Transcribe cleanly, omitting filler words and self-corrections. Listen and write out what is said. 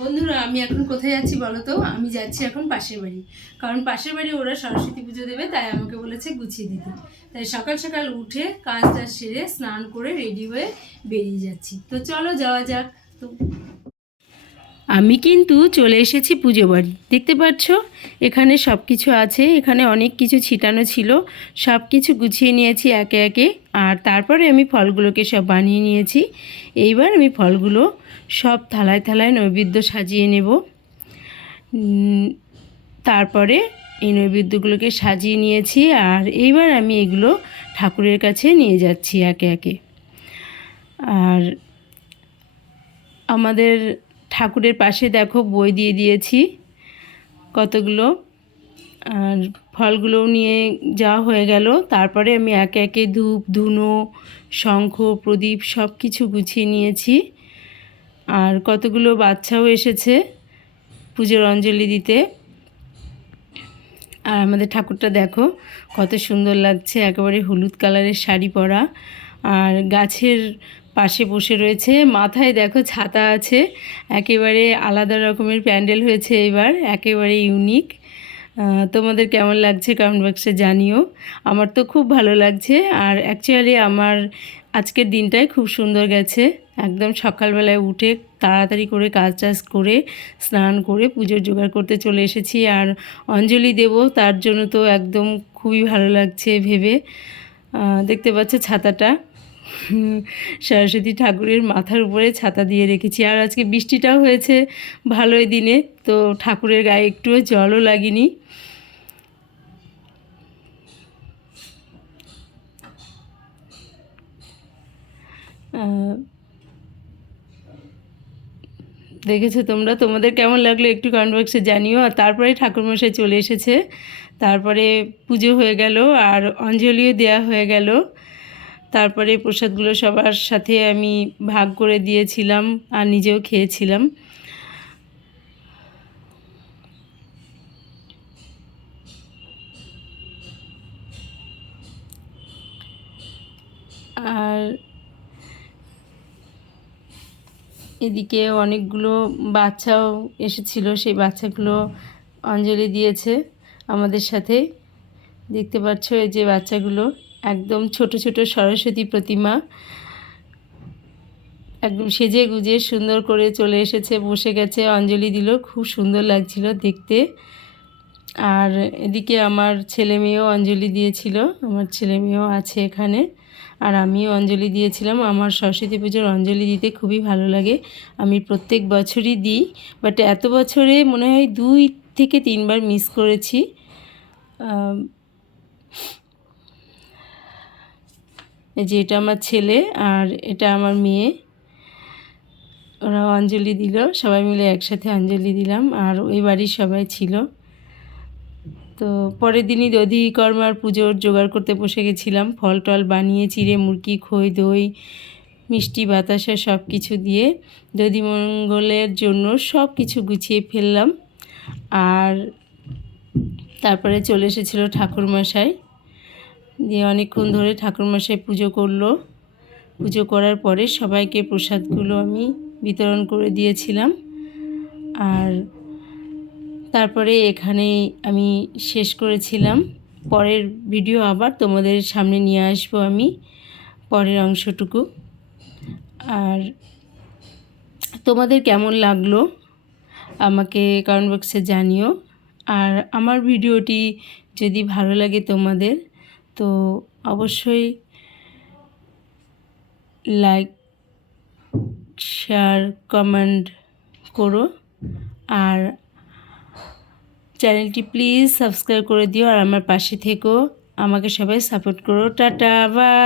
বন্ধুরা, আমি এখন কোথায় যাচ্ছি বলো তো? আমি যাচ্ছি এখন পাশের বাড়ি, কারণ পাশের বাড়ি ওরা সরস্বতী পুজো দেবে, তাই আমাকে বলেছে গুছিয়ে দিতে। তাই সকাল সকাল উঠে কাজটা সেরে স্নান করে রেডি হয়ে বেরিয়ে যাচ্ছি। তো চলো যাওয়া যাক। তো আমি কিন্তু চলে এসেছি পুজো বাড়ি। দেখতে পাচ্ছ এখানে সব কিছু আছে, এখানে অনেক কিছু ছিটানো ছিল, সব কিছু গুছিয়ে নিয়েছি একে একে। আর তারপরে আমি ফলগুলোকে সব বানিয়ে নিয়েছি। এইবার আমি ফলগুলো সব থালায় থালায় নৈবেদ্য সাজিয়ে নেব। তারপরে এই নৈবেদ্যগুলোকে সাজিয়ে নিয়েছি, আর এইবার আমি এগুলো ঠাকুরের কাছে নিয়ে যাচ্ছি একে একে। আর আমাদের ঠাকুরের পাশে দেখো বই দিয়ে দিয়েছি কতগুলো, আর ফলগুলোও নিয়ে যাওয়া হয়ে গেল। তারপরে আমি একে একে ধূপ ধুনো শঙ্খ প্রদীপ সব কিছু গুছিয়ে নিয়েছি। আর কতগুলো বাচ্চাও এসেছে পুজোর অঞ্জলি দিতে। আর আমাদের ঠাকুরটা দেখো কত সুন্দর লাগছে, একেবারে হলুদ কালারের শাড়ি পরা, আর গাছের পাশে বসে রয়েছে। মাথায় দেখো ছাতা আছে, একেবারে আলাদা রকমের প্যান্ডেল হয়েছে এবার, একেবারে ইউনিক। তোমাদের কেমন লাগছে কমেন্ট বক্সে জানিও। আমার তো খুব ভালো লাগছে। আর অ্যাকচুয়ালি আমার আজকের দিনটাই খুব সুন্দর গেছে। একদম সকালবেলায় উঠে তাড়াতাড়ি করে কাজ টাজ করে স্নান করে পুজোর জোগাড় করতে চলে এসেছি। আর অঞ্জলি দেব, তার জন্য তো একদম খুবই ভালো লাগছে ভেবে। দেখতে পাচ্ছ ছাতাটা সরস্বতী ঠাকুরের মাথার উপরে ছাতা দিয়ে রেখেছি। আর আজকে বৃষ্টিটাও হয়েছে ভালোই দিনে, তো ঠাকুরের গায়ে একটুও জলও লাগেনি। দেখেছো তোমরা, তোমাদের কেমন লাগলো একটু কমেন্ট বক্সে জানিও। আর তারপরে ঠাকুরমশাই চলে এসেছে, তারপরে পুজো হয়ে গেল আর অঞ্জলিও দেওয়া হয়ে গেল। তারপরে প্রসাদগুলো সবার সাথে আমি ভাগ করে দিয়েছিলাম আর নিজেও খেয়েছিলাম। আর এদিকে অনেকগুলো বাচ্চাও এসেছিল, সেই বাচ্চাগুলো অঞ্জলি দিয়েছে আমাদের সাথে। দেখতে পাচ্ছ এই যে বাচ্চাগুলো একদম ছোট ছোট সরস্বতী প্রতিমা, একদম সেজে গুজে সুন্দর করে চলে এসেছে, বসে গেছে, অঞ্জলি দিল, খুব সুন্দর লাগছিল দেখতে। আর এদিকে আমার ছেলে মেয়েও অঞ্জলি দিয়েছিল, আমার ছেলে মেয়েও আছে এখানে। আর আমিও অঞ্জলি দিয়েছিলাম। আমার সরস্বতী পুজোর অঞ্জলি দিতে খুবই ভালো লাগে, আমি প্রত্যেক বছরই দিই, বাট এত বছরে মনে হয় 2 থেকে 3 বার মিস করেছি। এই যে এটা আমার ছেলে আর এটা আমার মেয়ে, ওরা অঞ্জলি দিল, সবাই মিলে একসাথে অঞ্জলি দিলাম। আর ওই বাড়ির সবাই ছিল। তো পরের দিনই দধিকর্মার পুজোর জোগাড় করতে বসে গেছিলাম, ফল টল বানিয়ে চিড়ে মুরগি খই দই মিষ্টি বাতাসা সব কিছু দিয়ে দধিমঙ্গলের জন্য সব কিছু গুছিয়ে ফেললাম। আর তারপরে চলে এসেছিলো ঠাকুরমশাই, দিয়ে অনেকক্ষণ ধরে ঠাকুরমশাই পুজো করলো। পুজো করার পরে সবাইকে প্রসাদগুলো আমি বিতরণ করে দিয়েছিলাম। আর তারপরে এখানেই আমি শেষ করেছিলাম। পরের ভিডিও আবার তোমাদের সামনে নিয়ে আসবো আমি, পরের অংশটুকু। আর তোমাদের কেমন লাগলো আমাকে কমেন্ট বক্সে জানিও। আর আমার ভিডিওটি যদি ভালো লাগে তোমাদের, তো অবশ্যই লাইক শেয়ার কমেন্ট করো। আর চ্যানেলটি প্লিজ সাবস্ক্রাইব করে দিও, আর আমার পাশে থেকো, আমাকে সবাই সাপোর্ট করো। Tata, by.